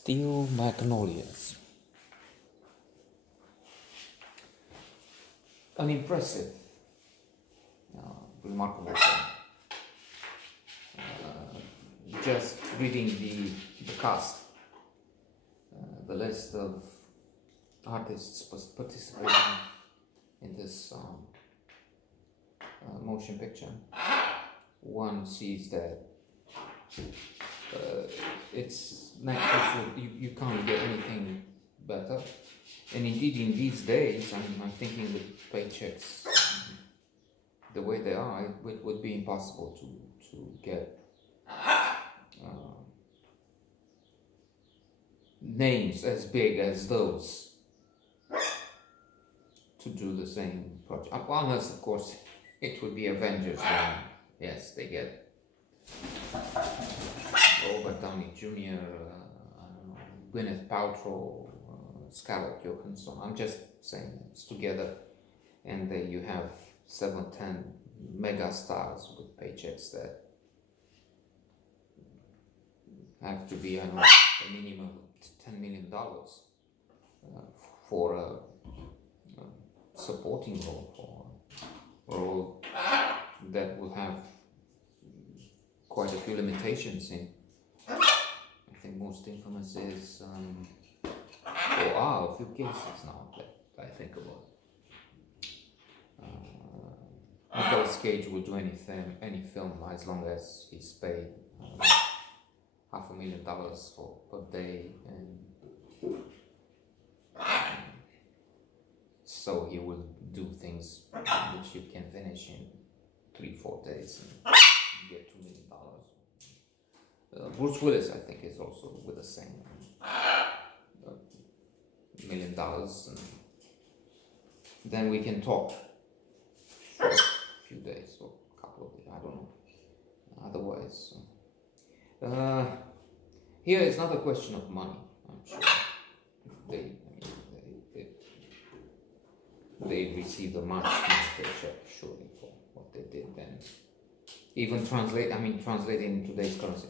Steel Magnolias. An impressive, remarkable film. Just reading the cast, the list of artists participating in this motion picture, one sees that it's not you can't get anything better. And indeed, in these days, I'm thinking with paychecks the way they are, it would be impossible to get names as big as those to do the same project. Unless, of course, it would be Avengers. Then, yes, they get Robert Downey Jr., I don't know, Gwyneth Paltrow, Scarlett Johansson. I'm just saying it's together, and you have 7-10 mega stars with paychecks that have to be, I know, a minimum of $10 million for a supporting role, for a role that will have quite a few limitations in. I think most infamous is, or are a few cases now that I think about. Nicolas Cage will do any film as long as he's paid $500,000 per day, and so he will do things which you can finish in 3-4 days and get $2 million. Bruce Willis, I think, is also with the same $1 million, and then we can talk for a few days or a couple of days, I don't know. Otherwise, here it's not a question of money. I'm sure they received a much paycheck surely for what they did then. Even translating in today's currency.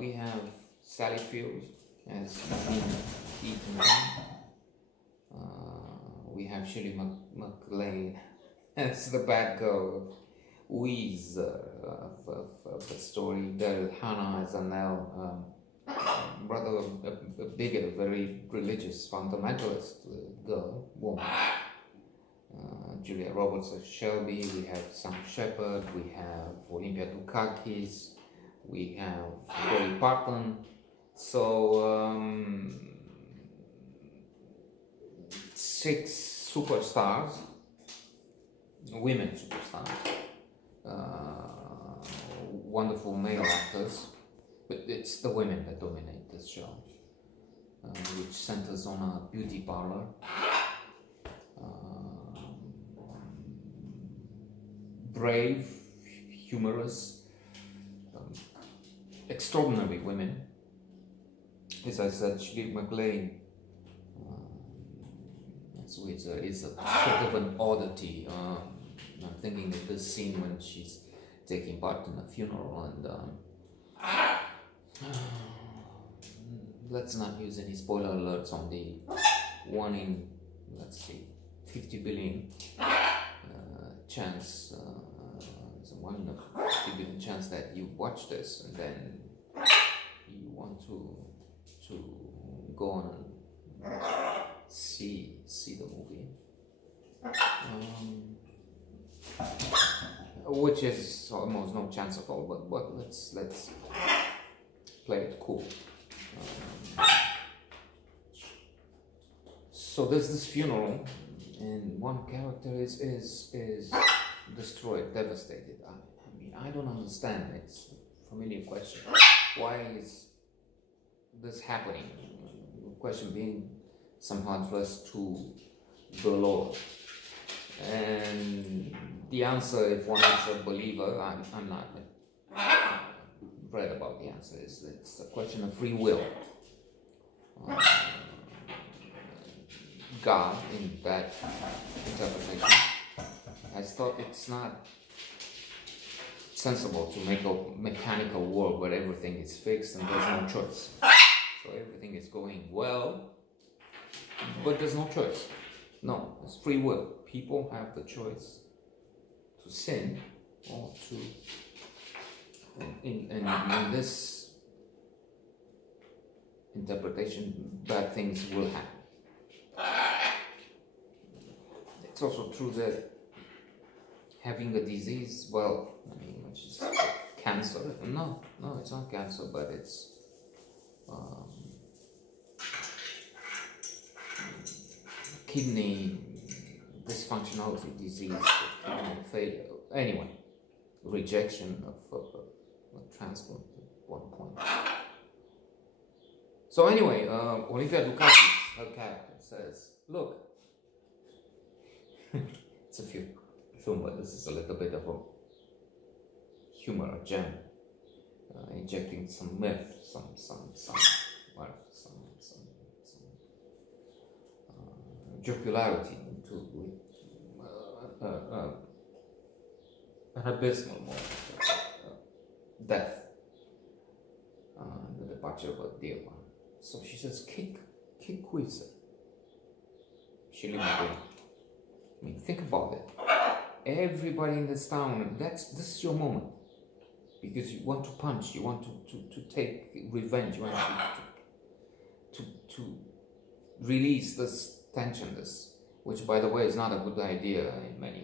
We have Sally Fields as Ethan Gunn. We have Shirley MacLaine as the bad girl of Weezer of the story. Daryl Hannah as Annelle, rather a bigot, a very religious fundamentalist woman. Julia Roberts as Shelby. We have Sam Shepard. We have Olympia Dukakis. We have Dolly Parton. So 6 superstars, women superstars, wonderful male actors, but it's the women that dominate this show, which centers on a beauty parlor. Brave, humorous, extraordinary women. As I said, Shirley MacLaine is a sort of an oddity. I'm thinking of this scene when she's taking part in a funeral, and let's not use any spoiler alerts on the 1 in, let's see, 50 billion chance. There's a 1 in a 50 billion chance that you watch this and then you want to go on and see the movie, which is almost no chance at all. But let's play it cool. So there's this funeral, and one character is destroyed, devastated. I mean, I don't understand. It's a familiar question. Why is this happening? The question being somehow addressed to the Lord. And the answer, if one is a believer, I'm not. Read about the answer is it's a question of free will. God, in that interpretation, has thought it's not sensible to make a mechanical world where everything is fixed and there's no choice. So everything everything is going well, but there's no choice. No, it's free will. People have the choice to sin or to, in this interpretation, bad things will happen. It's also true that having a disease, well, I mean, which is cancer. No, it's not cancer, but it's kidney dysfunctionality disease, kidney failure. Anyway, rejection of a transplant at one point. So anyway, Olivia Ducati, her character, says, look, it's a film, but this is a little bit of a humor, a gem, injecting some myth, some jocularity into an abysmal moment, death, the departure of a dear one. So she says, kick Wizard. She literally, I mean, think about it. Everybody in this town, this is your moment. Because you want to punch, you want to take revenge, you want to release this tension, which by the way is not a good idea in many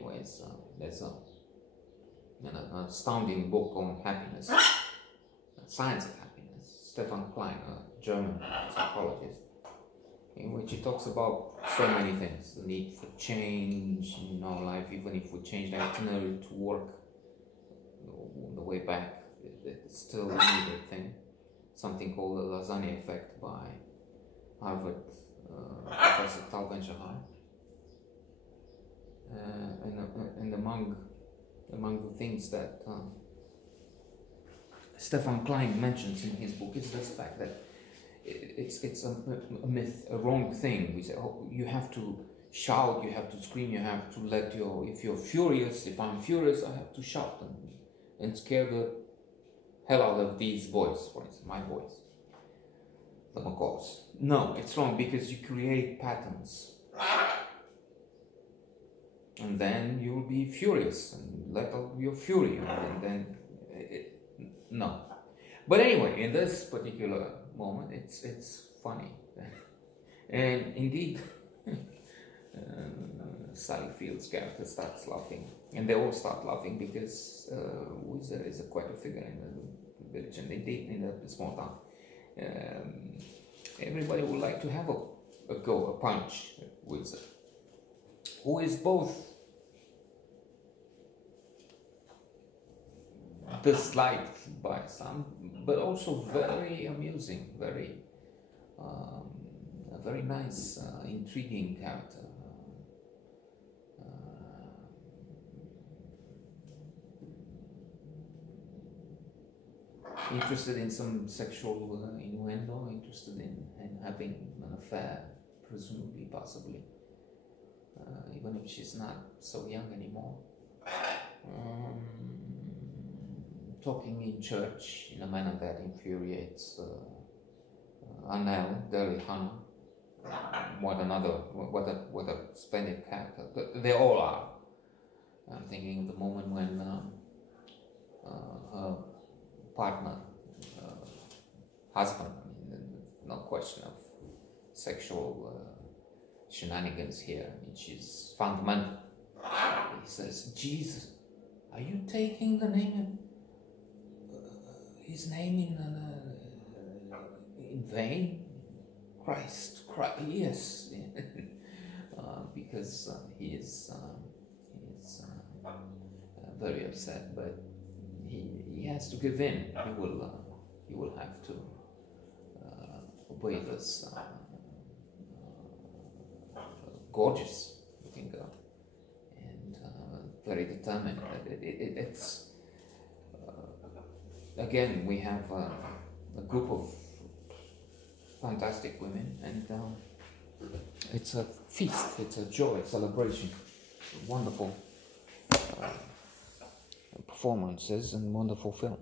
ways. There's an astounding book on happiness, Science of Happiness, Stefan Klein, a German psychologist, in which he talks about so many things, the need for change in our life, even if we change the itinerary to work on the way back, it's still a needed thing. Something called the lasagna effect by Harvard Professor Tal Ben-Shahar. And among the things that Stefan Klein mentions in his book is this fact that it's a myth, a wrong thing. We say, oh, you have to shout, you have to scream, you have to let if you're furious, if I'm furious, I have to shout and scare the hell out of these boys, for instance, my boys, the macaws. No, it's wrong, because you create patterns. And then you'll be furious and let out your fury, and then no. But anyway, in this particular moment, it's funny, and indeed, Sally Field's character starts laughing, and they all start laughing because Wizard is quite a figure in the village, and indeed in a small town. Everybody would like to have a punch at Wizard, who is both disliked by some, but also very amusing, a very nice, intriguing character. Interested in some sexual innuendo, interested in having an affair, presumably, possibly, even if she's not so young anymore. Talking in church in a manner that infuriates Anel, Deli Hannah, what a splendid character. They all are. I'm thinking of the moment when her partner, husband, I mean, no question of sexual shenanigans here. I mean, she's fundamental. He says, Jesus, are you taking the name his name in vain? Christ, yes. Because he is very upset, but he has to give in. He will have to obey this gorgeous looking girl, and very determined. It's again, we have a group of fantastic women, and it's a feast, it's a joy, celebration, wonderful performances and wonderful film.